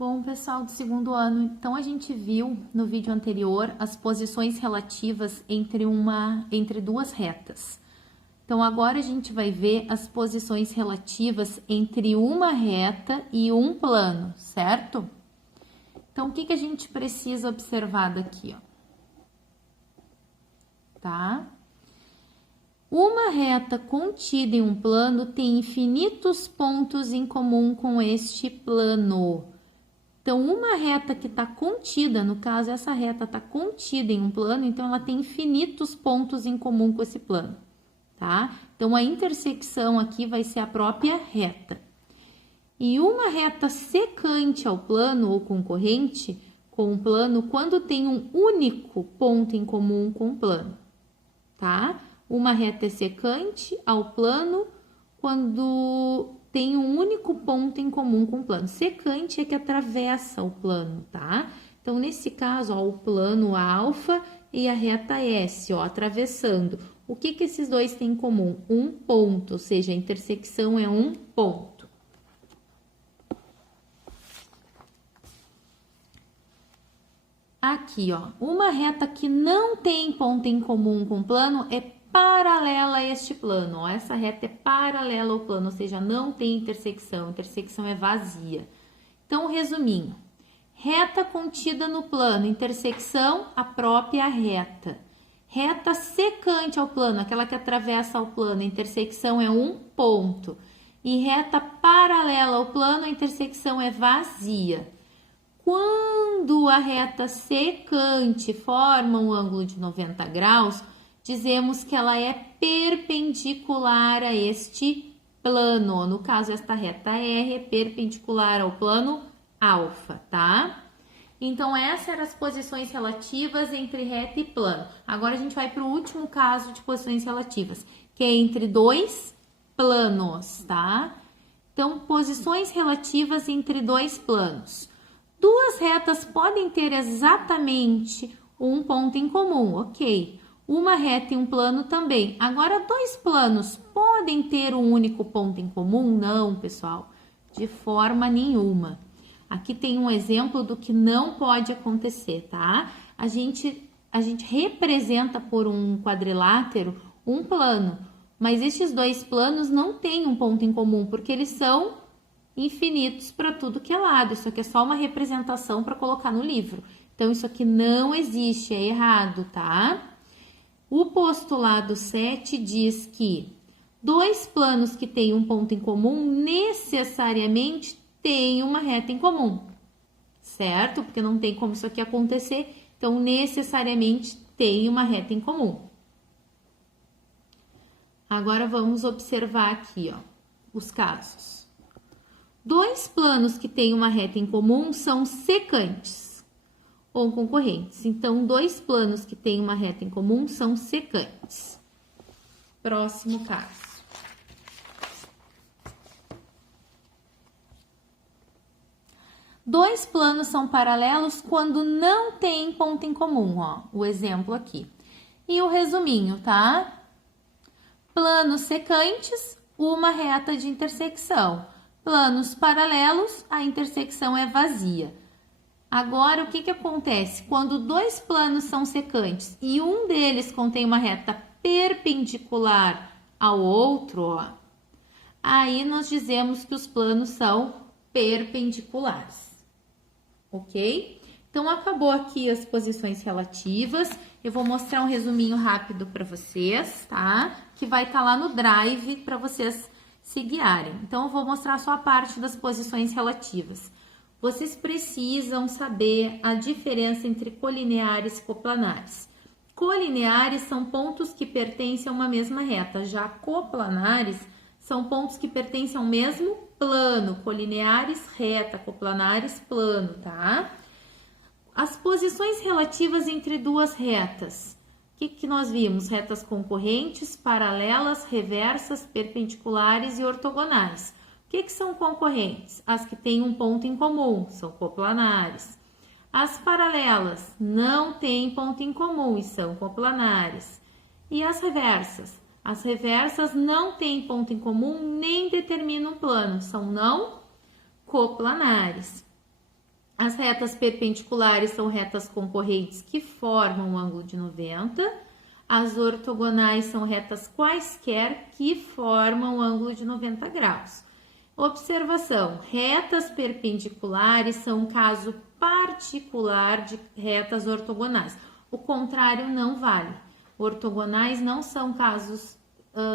Bom, pessoal do segundo ano, então a gente viu no vídeo anterior as posições relativas entre duas retas. Então agora a gente vai ver as posições relativas entre uma reta e um plano, certo? Então o que a gente precisa observar daqui, ó? Tá? Uma reta contida em um plano tem infinitos pontos em comum com este plano. Então, uma reta que está contida, no caso, essa reta está contida em um plano, então ela tem infinitos pontos em comum com esse plano, tá? Então, a intersecção aqui vai ser a própria reta. E uma reta secante ao plano ou concorrente com o plano, quando tem um único ponto em comum com o plano, tá? Uma reta é secante ao plano quando tem um único ponto em comum com o plano. Secante é que atravessa o plano, tá? Então, nesse caso, ó, o plano alfa e a reta S, ó, atravessando. O que esses dois têm em comum? Um ponto, ou seja, a intersecção é um ponto. Aqui, ó, uma reta que não tem ponto em comum com o plano é paralela a este plano, ó. Essa reta é paralela ao plano, ou seja, não tem intersecção, a intersecção é vazia. Então, resumindo, reta contida no plano, intersecção, a própria reta. Reta secante ao plano, aquela que atravessa o plano, a intersecção é um ponto. E reta paralela ao plano, a intersecção é vazia. Quando a reta secante forma um ângulo de 90 graus, dizemos que ela é perpendicular a este plano. No caso, esta reta R é perpendicular ao plano alfa, tá? Então, essas eram as posições relativas entre reta e plano. Agora, a gente vai para o último caso de posições relativas, que é entre dois planos, tá? Então, posições relativas entre dois planos. Duas retas podem ter exatamente um ponto em comum, ok? Uma reta e um plano também. Agora, dois planos podem ter um único ponto em comum? Não, pessoal, de forma nenhuma. Aqui tem um exemplo do que não pode acontecer, tá? A gente representa por um quadrilátero um plano, mas estes dois planos não têm um ponto em comum, porque eles são infinitos para tudo que é lado. Isso aqui é só uma representação para colocar no livro. Então, isso aqui não existe, é errado, tá? O postulado 7 diz que dois planos que têm um ponto em comum necessariamente têm uma reta em comum, certo? Porque não tem como isso aqui acontecer, então necessariamente tem uma reta em comum. Agora vamos observar aqui, ó, os casos. Dois planos que têm uma reta em comum são secantes ou concorrentes. Então, dois planos que têm uma reta em comum são secantes. Próximo caso. Dois planos são paralelos quando não tem ponto em comum, ó, o exemplo aqui. E o resuminho, tá? Planos secantes, uma reta de intersecção. Planos paralelos, a intersecção é vazia. Agora, o que acontece? Quando dois planos são secantes e um deles contém uma reta perpendicular ao outro, ó, aí nós dizemos que os planos são perpendiculares, ok? Então, acabou aqui as posições relativas. Eu vou mostrar um resuminho rápido para vocês, tá? Que vai estar lá no Drive para vocês se guiarem. Então, eu vou mostrar só a parte das posições relativas. Vocês precisam saber a diferença entre colineares e coplanares. Colineares são pontos que pertencem a uma mesma reta, já coplanares são pontos que pertencem ao mesmo plano. Colineares, reta, coplanares, plano, tá? As posições relativas entre duas retas. O que nós vimos? Retas concorrentes, paralelas, reversas, perpendiculares e ortogonais. O que são concorrentes? As que têm um ponto em comum, são coplanares. As paralelas não têm ponto em comum e são coplanares. E as reversas? As reversas não têm ponto em comum nem determinam plano, são não coplanares. As retas perpendiculares são retas concorrentes que formam um ângulo de 90. As ortogonais são retas quaisquer que formam um ângulo de 90 graus. Observação: retas perpendiculares são um caso particular de retas ortogonais. O contrário não vale. Ortogonais não são casos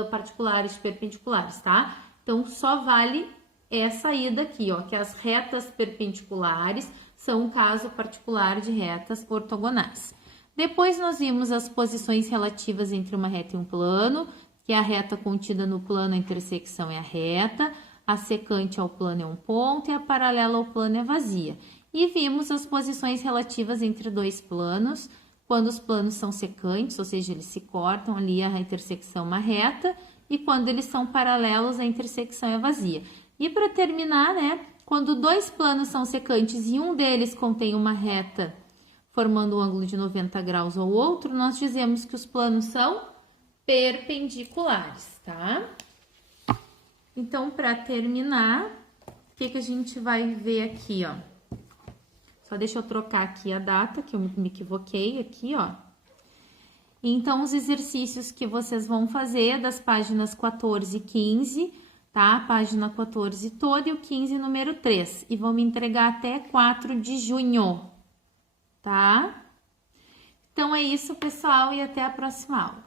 particulares de perpendiculares, tá? Então, só vale essa ida aqui, ó, que as retas perpendiculares são um caso particular de retas ortogonais. Depois nós vimos as posições relativas entre uma reta e um plano, que é a reta contida no plano, a intersecção é a reta, a secante ao plano é um ponto e a paralela ao plano é vazia. E vimos as posições relativas entre dois planos, quando os planos são secantes, ou seja, eles se cortam ali, a intersecção é uma reta, e quando eles são paralelos, a intersecção é vazia. E para terminar, né, quando dois planos são secantes e um deles contém uma reta formando um ângulo de 90 graus ao outro, nós dizemos que os planos são perpendiculares, tá? Então, para terminar, o que a gente vai ver aqui, ó? Só deixa eu trocar aqui a data, que eu me equivoquei aqui, ó. Então, os exercícios que vocês vão fazer das páginas 14 e 15, tá? Página 14 toda e o 15 número 3. E vão me entregar até 4 de junho, tá? Então, é isso, pessoal, e até a próxima aula.